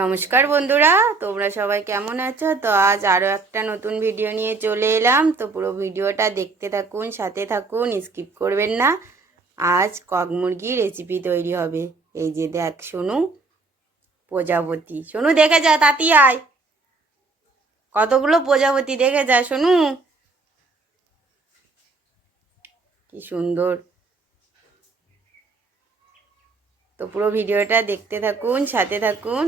নমস্কার বন্ধুরা, তোমরা সবাই কেমন আছো? তো আজ আরও একটা নতুন ভিডিও নিয়ে চলে এলাম। তো পুরো ভিডিওটা দেখতে থাকুন, সাথে থাকুন স্কিপ করবেন না। আজ কক মুরগি রেসিপি তৈরি হবে। এই যে দেখ, সোনু প্রজাপতি। সোনু, দেখে যা, তাতি আয়। কতগুলো প্রজাপতি দেখে যা, সোনু। কি সুন্দর। তো পুরো ভিডিওটা দেখতে থাকুন, সাথে থাকুন।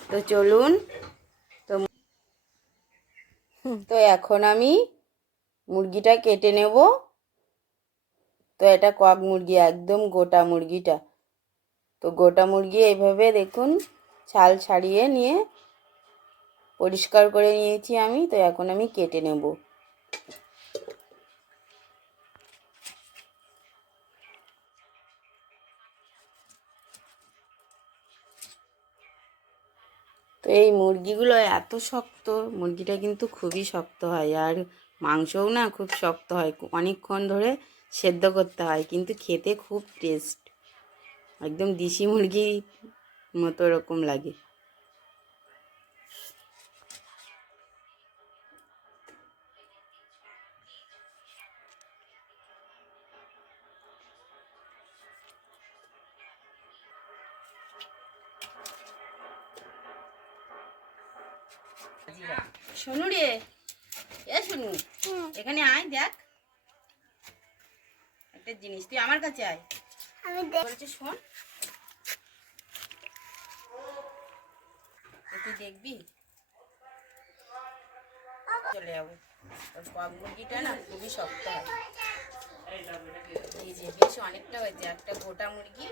তো চলুন। তো তো এখন আমি মুরগিটা কেটে নেব। তো এটা কক মুরগি, একদম গোটা মুরগিটা। তো গোটা মুরগি এইভাবে দেখুন, ছাল ছাড়িয়ে নিয়ে পরিষ্কার করে নিয়েছি আমি। তো এখন আমি কেটে নেব। তো এই মুরগিগুলো এত শক্ত, মুরগিটা কিন্তু খুবই শক্ত হয় আর মাংসও না খুব শক্ত হয়, অনেকক্ষণ ধরে সেদ্ধ করতে হয় কিন্তু খেতে খুব টেস্ট একদম দেশি মুরগি মতো এরকম লাগে। শোনু রে। এ শোনু এখানে আয় দেখ। একটা জিনিস তুই আমার কাছে আয়। আমি বলছে শোন। তুই দেখবি? চলে যাব কক মুরগিটা না খুবই শক্ত হয়। এই যে বেশ অনেকটা হয়েছে একটা গোটা মুরগি।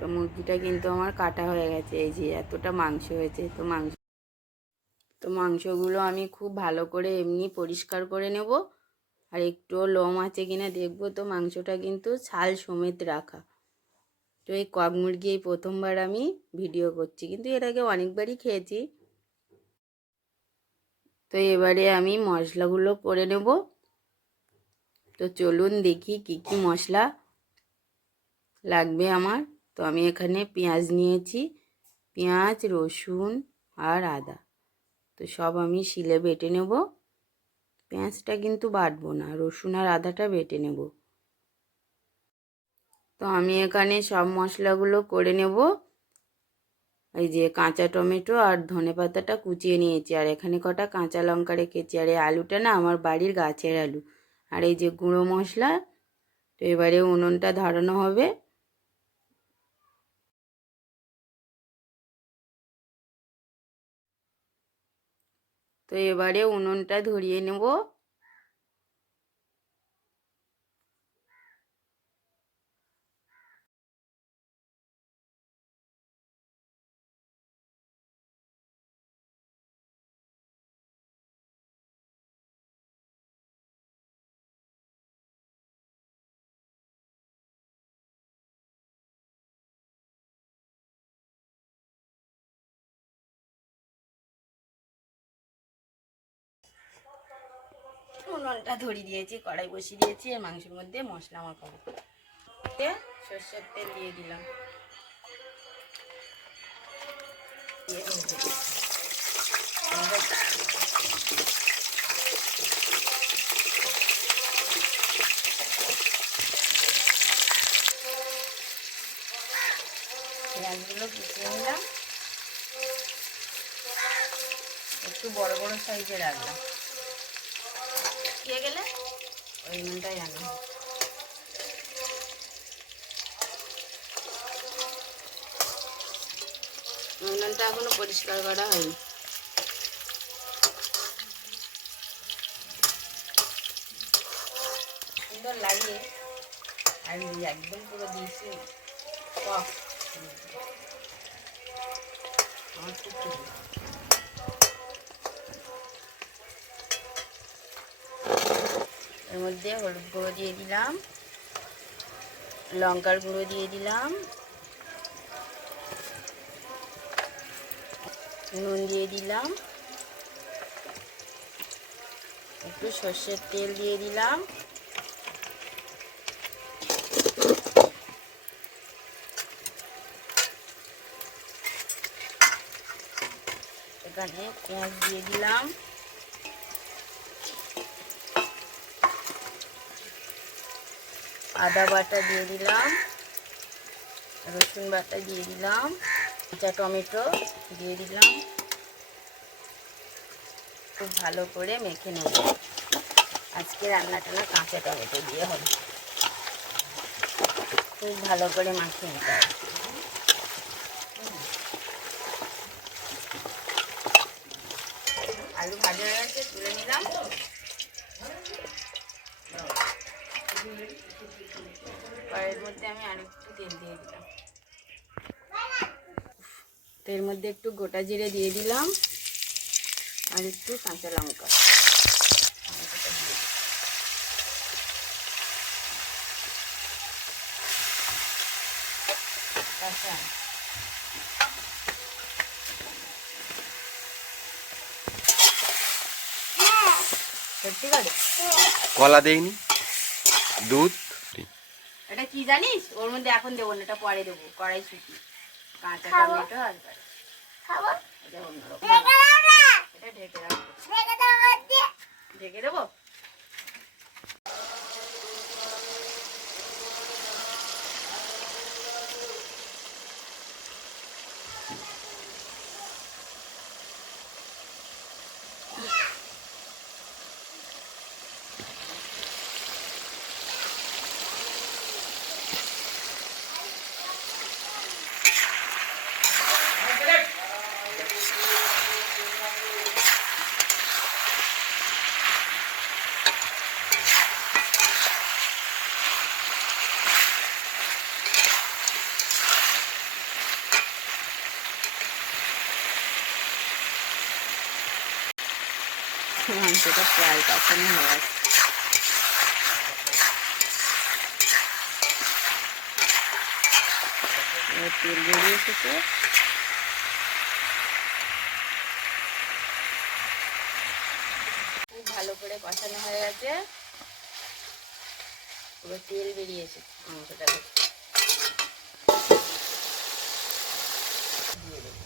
তো মুরগিটা কিন্তু আমার কাটা হয়ে গেছে। এই যে এতটা মাংস হয়েছে, তো মাংস তো মাংসগুলো আমি খুব ভালো করে এমনি পরিষ্কার করে নেব। আর একটুও লোম আছে কিনা দেখব, তো মাংসটা কিন্তু ছাল সমেত রাখা। তো এই কক মুরগি এই প্রথমবার আমি ভিডিও করছি, কিন্তু এর আগে অনেকবারই খেয়েছি। তো এবারে আমি মশলাগুলো করে নেব। তো চলুন দেখি কি কি মশলা লাগবে আমার। তো আমি এখানে পেঁয়াজ নিয়েছি, পেঁয়াজ, রসুন আর আদা। তো সব আমি শিলে বেটে নেব। পেঁয়াজটা কিন্তু বাটবো না, রসুন আর আদাটা বেটে নেব। তো আমি এখানে সব মশলাগুলো করে নেব। এই যে কাঁচা টমেটো আর ধনে পাতাটা কুচিয়ে নিয়েছি। আর এখানে কটা কাঁচা লঙ্কা রেখেছি। আর এই আলুটা না আমার বাড়ির গাছের আলু। আর এই যে গুঁড়ো মশলা, তো এবারে উনুনটা ধরানো হবে। তো এবারে উনুনটা ধরিয়ে নেব। উনুনটা ধরিয়ে দিয়েছি, কড়াই বসিয়ে দিয়েছি, আর মাংসের মধ্যে মশলা মাখাবো। সর্ষের তেল দিয়ে দিলাম। পেঁয়াজগুলো কুচিয়ে নিলাম। একটু বড় বড় সাইজে রাখলাম খেয়ে গেলে ওই নুনটাই হবে। উনুনটা এখনও পরিষ্কার করা হয়নি। সুন্দর লাগে। এই একদম পুরো দিয়েছি আমার খুব এর মধ্যে হলুদ গুঁড়ো দিয়ে দিলাম, লঙ্কার গুঁড়ো দিয়ে দিলাম, নুন দিয়ে দিলাম, একটু সর্ষের তেল দিয়ে দিলাম। এখানে পেঁয়াজ দিয়ে দিলাম। আদা বাটা দিয়ে দিলাম, রসুন বাটা দিয়ে দিলাম কাঁচা টমেটো দিয়ে দিলাম। খুব ভালো করে মেখে নেব। আজকে রান্নাটা না কাঁচা টমেটো দিয়ে হবে। খুব ভালো করে মাখিয়ে নিতে আলু ভাজা হয়ে গেছে, তুলে নিলাম। এর মধ্যে আমি আর একটু তেল দিয়ে দিলাম। মধ্যে একটু গোটা জিরে দিয়ে দিলাম, আর একটু কাঁচা লঙ্কা। আচ্ছা। কলা দেয়নি দুধ। এটা কি জানিস? ওর মধ্যে এখন দেবো না এটা পরে দেবো কড়াই শুকি কাঁচা টমেটো আর এটা এটা ঢেকে দেবো ঢেকে দেবো? মাংসটা প্রায় কষানো হয়ে গেছে এবার তেল বেরিয়ে এসেছে খুব ভালো করে কষানো হয়ে গেছে পুরো তেল বেরিয়ে এসেছে মাংসটা থেকে। দিয়ে দেবো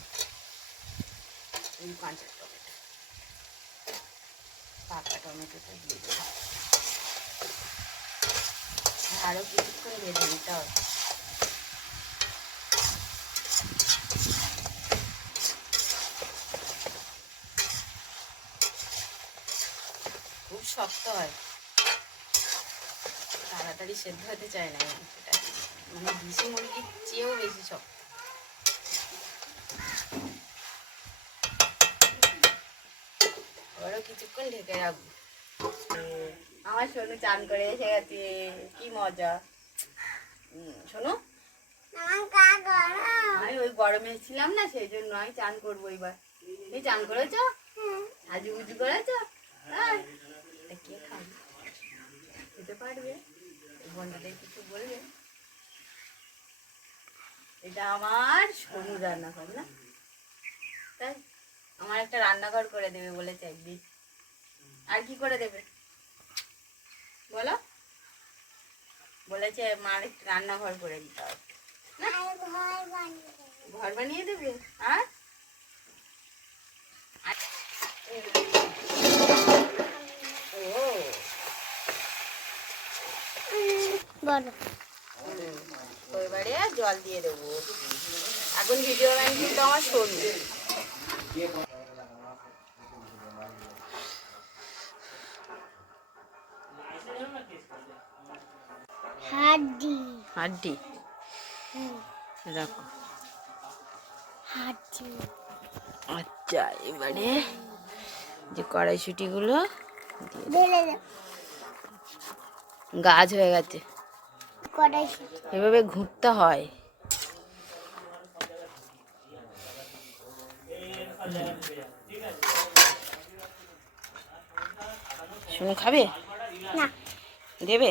এই কাঁচা টমেটো পাকা টমেটোটা দিয়ে দেবো আরও কিছুক্ষণ ভেজে নিতে হবে খুব শক্ত হয় তাড়াতাড়ি সেদ্ধ হতে চায় না সেটা মানে দেশি মুরগির চেয়েও বেশি শক্ত আরও কিছুক্ষণ ঢেকে রাখব। আমার সোনু চান করে এসে গেছে, কি মজা। শোনো আমি ওই গরমে ছিলাম না, সেই জন্য আমি চান করব এবার। তুমি চান করেছ? সাজু কে খেতে পারবে? বন্ধুদের কিছু বলবে? এটা আমার সোনু রান্নাঘর না? তাই, আমার একটা রান্নাঘর করে দেবে বলেছে একদিন। আর কি করে দেবে? বলো। বলেছে মার রান্নাঘর করে দিতে হবে। না? ঘর বানিয়ে দেবে? আর? এবারে জল দিয়ে দেবো। এখন ভিডিও ম্যান কিন্তু আমার সরু হাড্ডি। হাড্ডি? রাখো হাড্ডি। আচ্ছা এবারে যে কড়াইশুটিগুলো গাছ হয়ে গেছে। এভাবে ঘুরতে হয়। শুনু খাবে? না। দেবে?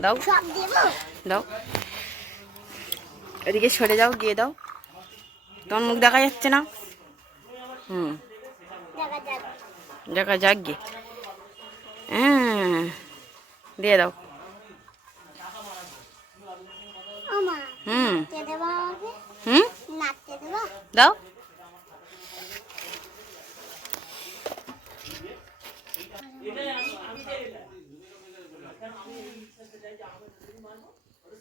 দাও। দাও। এদিকে সরে যাও গিয়ে দাও। তোমার মুখ দেখা যাচ্ছে না? হুম। দেখা যাক। গিয়ে হ্যাঁ। দিয়ে দাও। হুম। হুম? দাও।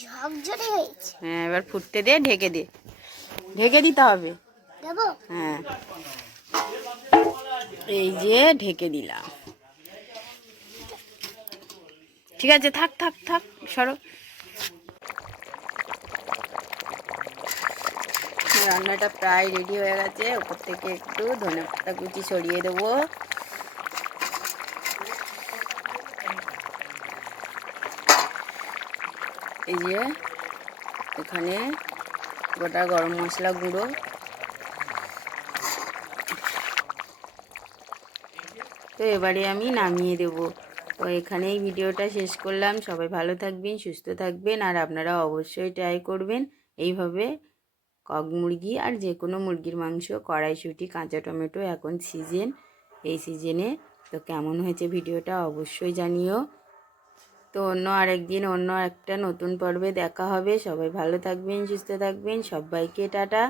ঝকঝরে হয়েছে। হ্যাঁ এবার ফুটতে দে ঢেকে দে। ঢেকে দিতে হবে। হ্যাঁ। এই যে ঢেকে দিলাম। ঠিক আছে থাক থাক থাক সরো। রান্নাটা প্রায় রেডি হয়ে গেছে। ওপর থেকে একটু ধনে পাতা কুচি ছড়িয়ে দেবো। এই যে, এখানে গোটা গরম মশলা গুঁড়ো। তো এবারে আমি নামিয়ে দেব। তো এখানেই ভিডিওটা শেষ করলাম। সবাই ভালো থাকবেন, সুস্থ থাকবেন, আর আপনারা অবশ্যই ট্রাই করবেন এইভাবে কক মুরগি আর যে কোনো মুরগির মাংস, কড়াইশুঁটি, কাঁচা টমেটো এখন সিজন এই সিজনে তো কেমন হয়েছে ভিডিওটা অবশ্যই জানিও। তো অন্য আরেকদিন অন্য একটা নতুন পর্বে দেখা হবে। সবাই ভালো থাকবেন, সুস্থ থাকবেন। সবাইকে টাটা।